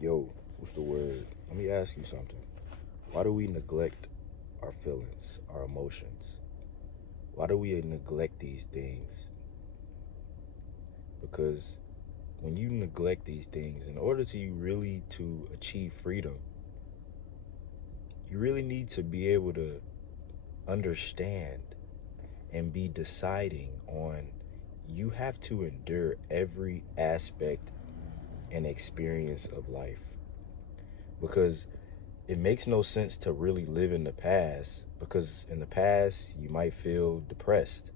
Yo, what's the word? Let me ask you something. Why do we neglect our feelings, our emotions? Why do we neglect these things? Because when you neglect these things, in order to you really to achieve freedom, you really need to be able to understand and be deciding on you have to endure every aspect and experience of life. Because it makes no sense to really live in the past, because in the past you might feel depressed.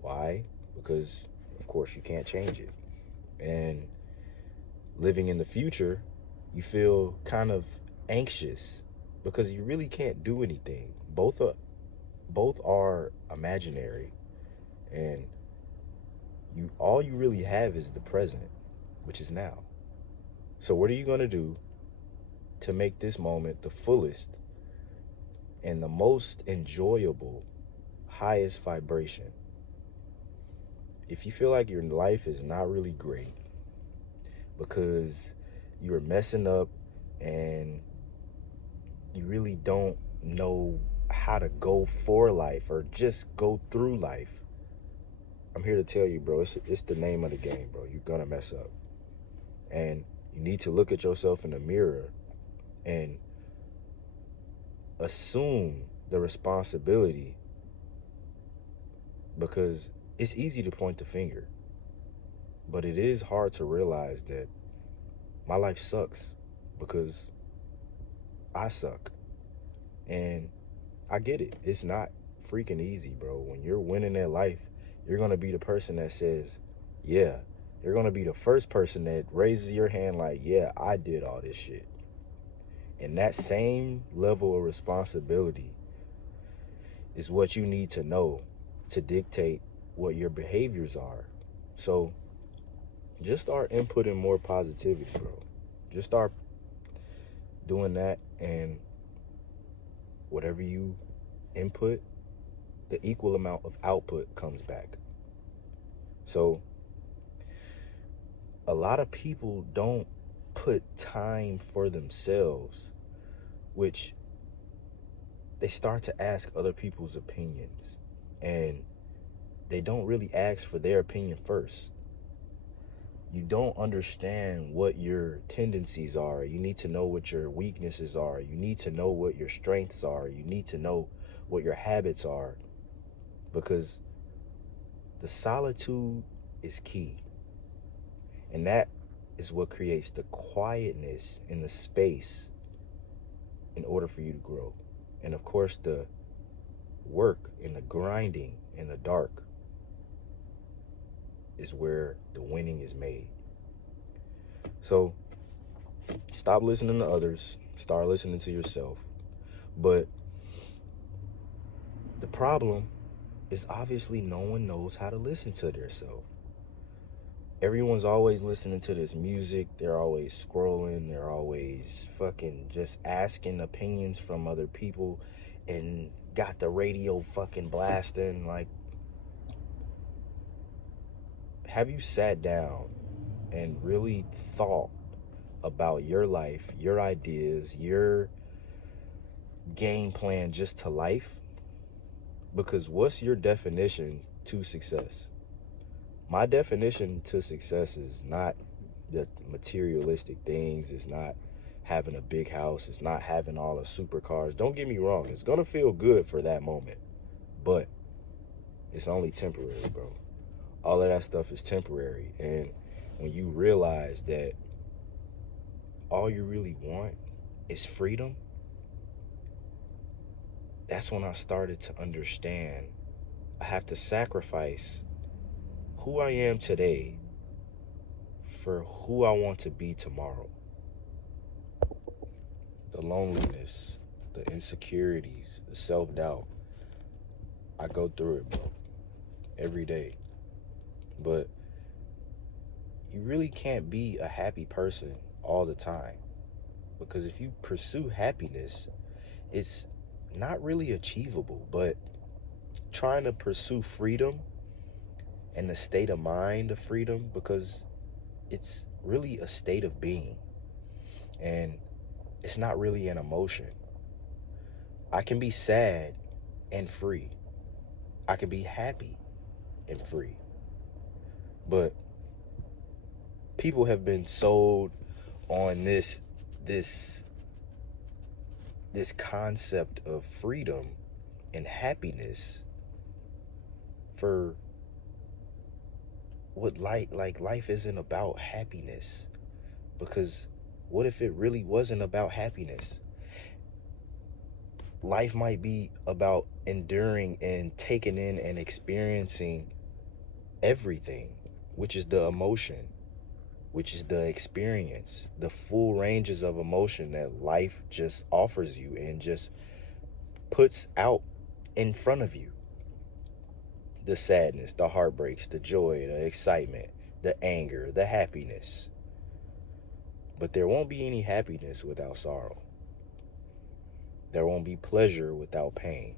Why? Because of course you can't change it. And living in the future, you feel kind of anxious because you really can't do anything. Both are imaginary, and you all you really have is the present, which is now. So what are you going to do to make this moment the fullest and the most enjoyable, highest vibration? If you feel like your life is not really great because you're messing up and you really don't know how to go for life or just go through life, I'm here to tell you, bro, it's the name of the game, bro. You're gonna mess up. And you need to look at yourself in the mirror and assume the responsibility, because it's easy to point the finger, but it is hard to realize that my life sucks because I suck. And I get it. It's not freaking easy, bro. When you're winning at life, you're going to be the person that says, yeah. You're going to be the first person that raises your hand like, yeah, I did all this shit. And that same level of responsibility is what you need to know to dictate what your behaviors are. So just start inputting more positivity, bro. Just start doing that, and whatever you input, the equal amount of output comes back. So a lot of people don't put time for themselves, which they start to ask other people's opinions, and they don't really ask for their opinion first. You don't understand what your tendencies are. You need to know what your weaknesses are. You need to know what your strengths are. You need to know what your habits are, because the solitude is key. And that is what creates the quietness in the space in order for you to grow. And of course, the work and the grinding in the dark is where the winning is made. So stop listening to others, start listening to yourself. But the problem is obviously no one knows how to listen to themselves. Everyone's always listening to this music. They're always scrolling. They're always fucking just asking opinions from other people and got the radio fucking blasting. Like, have you sat down and really thought about your life, your ideas, your game plan just to life? Because what's your definition to success? My definition to success is not the materialistic things. It's not having a big house. It's not having all the supercars. Don't get me wrong. It's going to feel good for that moment, but it's only temporary, bro. All of that stuff is temporary. And when you realize that all you really want is freedom, that's when I started to understand I have to sacrifice who I am today for who I want to be tomorrow. The loneliness, the insecurities, the self-doubt, I go through it, bro, every day. But you really can't be a happy person all the time, because if you pursue happiness, it's not really achievable. But trying to pursue freedom and the state of mind of freedom, because it's really a state of being. And it's not really an emotion. I can be sad and free. I can be happy and free. But people have been sold on this this concept of freedom and happiness for what life isn't about happiness. Because what if it really wasn't about happiness? Life might be about enduring and taking in and experiencing everything, which is the emotion, which is the experience, the full ranges of emotion that life just offers you and just puts out in front of you. The sadness, the heartbreaks, the joy, the excitement, the anger, the happiness. But there won't be any happiness without sorrow. There won't be pleasure without pain.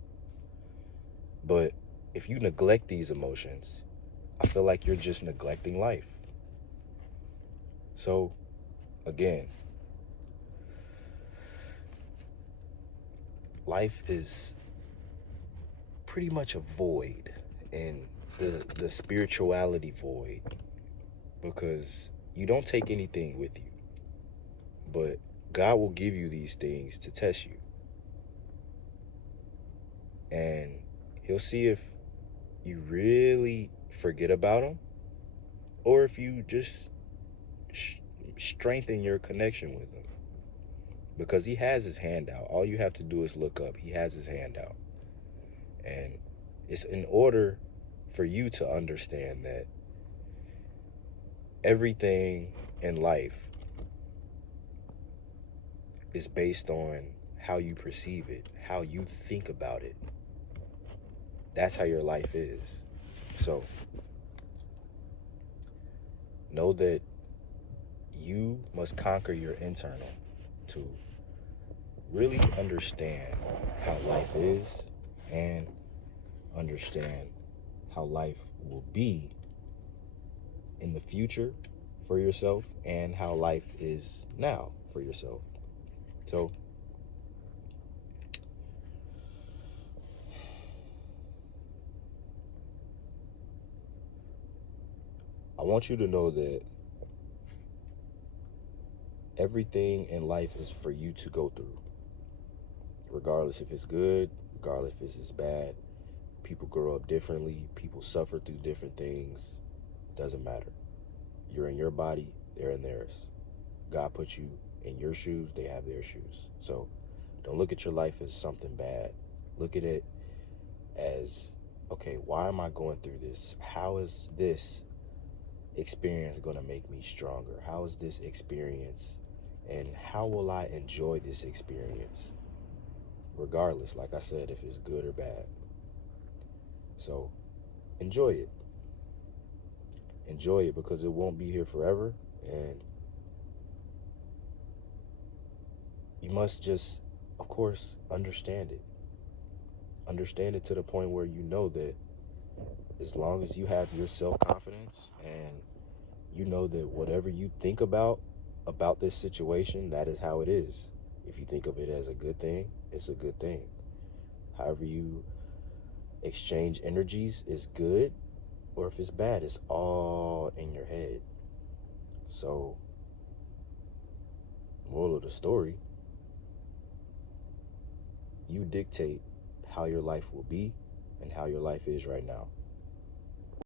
But if you neglect these emotions, I feel like you're just neglecting life. So, again, life is pretty much a void, and the spirituality void, because you don't take anything with you, but God will give you these things to test you. And he'll see if you really forget about him or if you just strengthen your connection with him, because he has his hand out. All you have to do is look up. He has his hand out. And it's in order for you to understand that everything in life is based on how you perceive it, how you think about it. That's how your life is. So know that you must conquer your internal to really understand how life is and understand how life will be in the future for yourself and how life is now for yourself. So I want you to know that everything in life is for you to go through, regardless if it's good, regardless if it's bad. People grow up differently. People suffer through different things. Doesn't matter. You're in your body, they're in theirs. God put you in your shoes, they have their shoes. So don't look at your life as something bad. Look at it as, okay, why am I going through this? How is this experience going to make me stronger? How is this experience, and how will I enjoy this experience? Regardless, like I said, if it's good or bad. So enjoy it. Enjoy it, because it won't be here forever, and you must just, of course, understand it. Understand it to the point where you know that as long as you have your self-confidence and you know that whatever you think about this situation, that is how it is. If you think of it as a good thing, it's a good thing. However you exchange energies is good, or if it's bad, it's all in your head. So, moral of the story, you dictate how your life will be and how your life is right now.